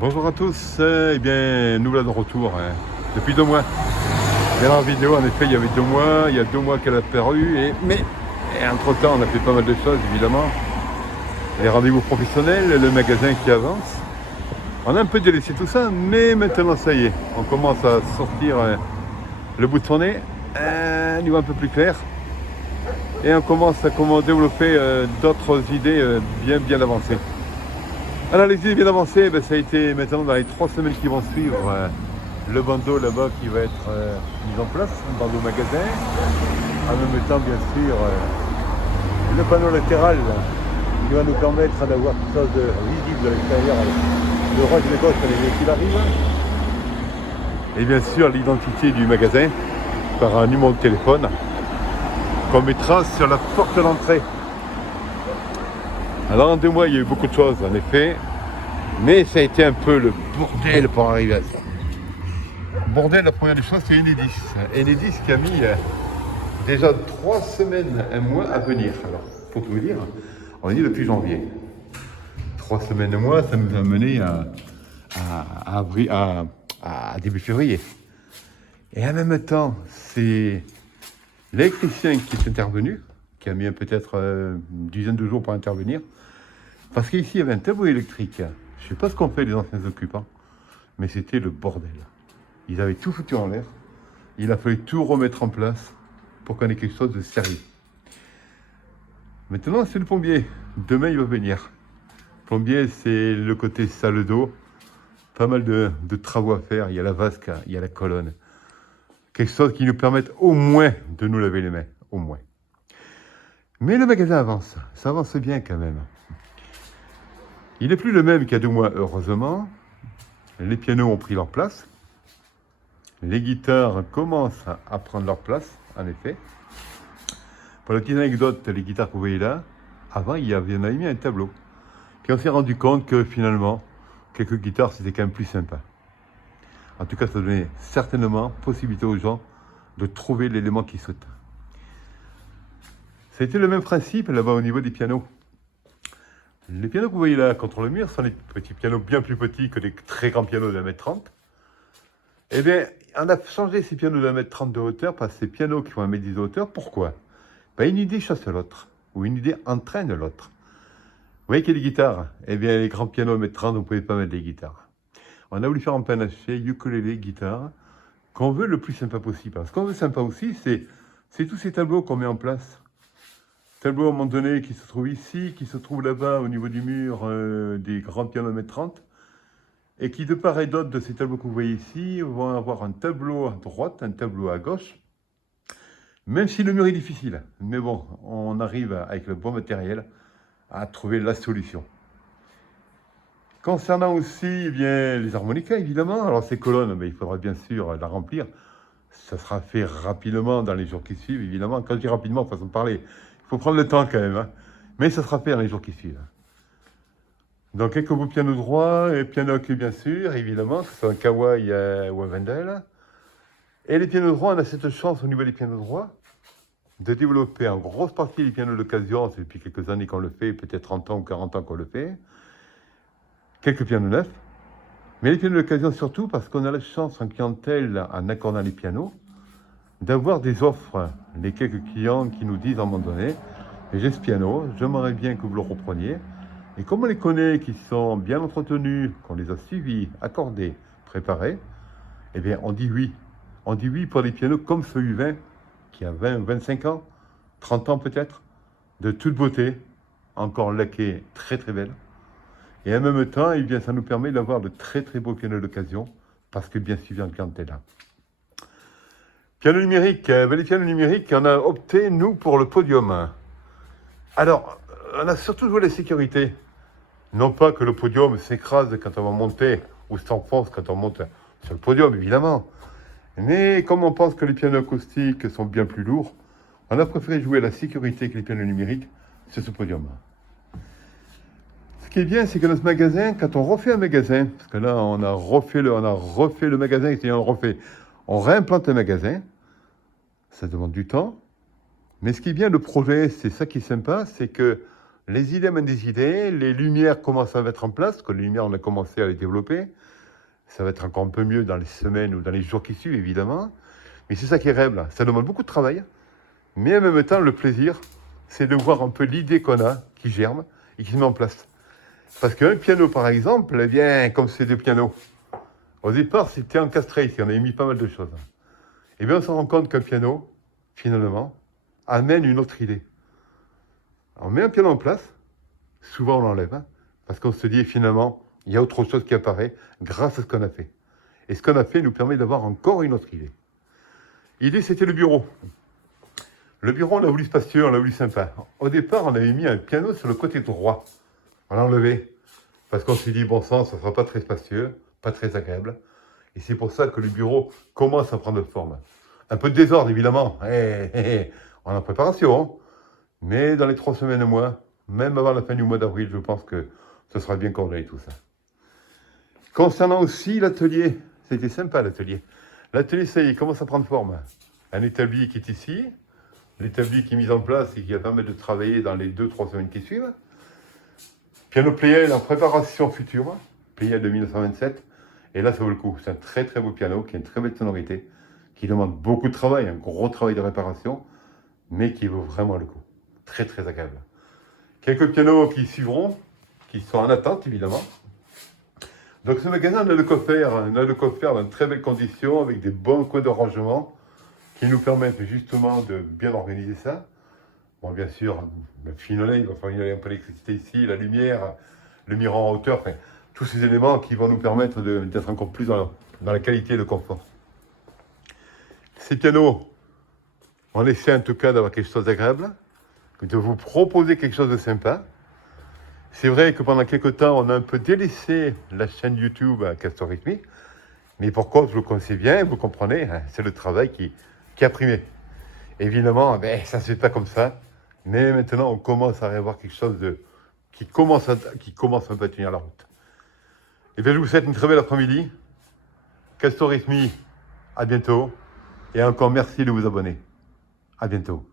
Bonjour à tous, eh bien nous voilà de retour depuis 2 mois. Dernière vidéo, en effet, il y avait 2 mois, il y a 2 mois qu'elle a apparu, mais entre temps on a fait pas mal de choses évidemment. Les rendez-vous professionnels, le magasin qui avance. On a un peu délaissé tout ça, mais maintenant ça y est, on commence à sortir le bout de son nez, un niveau un peu plus clair. Et on commence à développer d'autres idées bien avancées. Alors les idées bien avancées, ça a été maintenant dans les 3 semaines qui vont suivre, le bandeau là-bas qui va être mis en place, un bandeau magasin. En même temps, bien sûr, le panneau latéral qui va nous permettre d'avoir quelque chose de visible de l'extérieur, de droite et de gauche quand les véhicules arrivent. Et bien sûr, l'identité du magasin par un numéro de téléphone qu'on mettra sur la porte d'entrée. Alors en 2 mois, il y a eu beaucoup de choses en effet, mais ça a été un peu le bordel pour arriver à ça. Bordel, la première des choses, c'est Enedis. Enedis qui a mis déjà 3 semaines, un mois à venir. Alors, pour tout vous dire, on est depuis janvier. 3 semaines, un mois, ça nous a mené à début février. Et en même temps, c'est l'électricien qui est intervenu, qui a mis peut-être une dizaine de jours pour intervenir, parce qu'ici, il y avait un tableau électrique. Je ne sais pas ce qu'ont fait les anciens occupants, mais c'était le bordel. Ils avaient tout foutu en l'air. Il a fallu tout remettre en place pour qu'on ait quelque chose de sérieux. Maintenant, c'est le plombier. Demain, il va venir. Le plombier, c'est le côté salle d'eau. Pas mal de travaux à faire. Il y a la vasque, il y a la colonne. Quelque chose qui nous permette au moins de nous laver les mains. Au moins. Mais le magasin avance. Ça avance bien quand même. Il n'est plus le même qu'il y a 2 mois, heureusement. Les pianos ont pris leur place. Les guitares commencent à prendre leur place, en effet. Pour la petite anecdote, les guitares que vous voyez là, avant, il y en avait mis un tableau. Puis on s'est rendu compte que finalement, quelques guitares, c'était quand même plus sympa. En tout cas, ça donnait certainement possibilité aux gens de trouver l'élément qu'ils souhaitent. C'était le même principe là-bas au niveau des pianos. Les pianos que vous voyez là contre le mur sont des petits pianos bien plus petits que les très grands pianos de 1m30. Eh bien, on a changé ces pianos de 1m30 de hauteur par ces pianos qui font 1m10 de hauteur. Pourquoi ? Une idée chasse l'autre, ou une idée entraîne l'autre. Vous voyez qu'il y a des guitares ? Eh bien, les grands pianos 1m30, vous ne pouvez pas mettre des guitares. On a voulu faire un panaché, ukulélé, guitare, qu'on veut le plus sympa possible. Ce qu'on veut sympa aussi, c'est tous ces tableaux qu'on met en place. Tableaux à un moment donné qui se trouvent ici, qui se trouvent là-bas au niveau du mur des grands pianos 1m30, et qui, de part et d'autre de ces tableaux que vous voyez ici, vont avoir un tableau à droite, un tableau à gauche, même si le mur est difficile. Mais bon, on arrive avec le bon matériel à trouver la solution. Concernant aussi les harmonicas, évidemment, alors ces colonnes, il faudra bien sûr la remplir. Ça sera fait rapidement dans les jours qui suivent, évidemment. Quand je dis rapidement, façon de parler, il faut prendre le temps quand même. Mais ça sera fait dans les jours qui suivent. Donc quelques bouts de piano droit et piano cul, bien sûr, évidemment, que ce soit un Kawai ou un Wendell. Et les pianos droits, on a cette chance au niveau des pianos droits de développer en grosse partie les pianos d'occasion. C'est depuis quelques années qu'on le fait, peut-être 30 ans ou 40 ans qu'on le fait. Quelques pianos neufs. Mais les pianos d'occasion surtout parce qu'on a la chance en clientèle, en accordant les pianos, d'avoir des offres. Les quelques clients qui nous disent à un moment donné, j'ai ce piano, j'aimerais bien que vous le repreniez. Et comme on les connaît, qui sont bien entretenus, qu'on les a suivis, accordés, préparés, eh bien on dit oui. On dit oui pour des pianos comme ce U20, qui a 20, 25 ans, 30 ans peut-être, de toute beauté, encore laqué, très très belle. Et en même temps, eh bien, ça nous permet d'avoir de très très beaux pianos d'occasion, parce que bien suivi en clientèle. Piano numérique, les pianos numériques, on a opté, nous, pour le podium. Alors, on a surtout joué la sécurité. Non pas que le podium s'écrase quand on va monter, ou s'enfonce quand on monte sur le podium, évidemment. Mais comme on pense que les pianos acoustiques sont bien plus lourds, on a préféré jouer la sécurité que les pianos numériques sur ce podium. Ce qui est bien, c'est que dans ce magasin, quand on refait un magasin, parce que là, on a refait le magasin, et on réimplante un magasin, ça demande du temps. Mais ce qui est bien, le projet, c'est ça qui est sympa, c'est que Les idées mènent des idées, les lumières commencent à mettre en place, que les lumières, on a commencé à les développer. Ça va être encore un peu mieux dans les semaines ou dans les jours qui suivent, évidemment. Mais c'est ça qui est rêve, là. Ça demande beaucoup de travail. Mais en même temps, le plaisir, c'est de voir un peu l'idée qu'on a, qui germe et qui se met en place. Parce qu'un piano, par exemple, eh bien, comme c'est des pianos, au départ, c'était encastré ici, on avait mis pas mal de choses. Et bien, on se rend compte qu'un piano, finalement, amène une autre idée. On met un piano en place, souvent on l'enlève, hein, parce qu'on se dit, finalement, il y a autre chose qui apparaît grâce à ce qu'on a fait. Et ce qu'on a fait nous permet d'avoir encore une autre idée. L'idée, c'était le bureau. Le bureau, on l'a voulu spacieux, on l'a voulu sympa. Au départ, on avait mis un piano sur le côté droit. On l'a enlevé. Parce qu'on s'est dit, bon sang, ça ne sera pas très spacieux, pas très agréable. Et c'est pour ça que le bureau commence à prendre forme. Un peu de désordre, évidemment. On est en préparation. Hein. Mais dans les 3 semaines et mois, même avant la fin du mois d'avril, je pense que ce sera bien coordonné tout ça. Concernant aussi l'atelier, c'était sympa l'atelier. L'atelier, ça y est, commence à prendre forme. Un établi qui est ici, l'établi qui est mis en place et qui va permettre de travailler dans les 2-3 semaines qui suivent. Piano Playel en préparation future, Playel de 1927. Et là, ça vaut le coup. C'est un très très beau piano qui a une très belle sonorité, qui demande beaucoup de travail, un gros travail de réparation, mais qui vaut vraiment le coup. Très très agréable. Quelques pianos qui suivront, qui sont en attente évidemment. Donc ce magasin, on a de quoi faire dans de très belles conditions, avec des bons coins de rangement, qui nous permettent justement de bien organiser ça. Bon, bien sûr, le finolet, il va falloir un peu l'électricité ici, la lumière, le miroir en hauteur, enfin, tous ces éléments qui vont nous permettre d'être encore plus dans la qualité et le confort. Ces pianos, on essaie en tout cas d'avoir quelque chose d'agréable, de vous proposer quelque chose de sympa. C'est vrai que pendant quelques temps, on a un peu délaissé la chaîne YouTube à Castor Rythmique, mais pourquoi je le conseille bien, vous comprenez, hein, c'est le travail qui a primé. Évidemment, ça ne se fait pas comme ça, mais maintenant on commence à avoir quelque chose qui commence un peu à tenir la route. Et bien je vous souhaite une très belle après-midi. Castor Rythmique, à bientôt, et encore merci de vous abonner. À bientôt.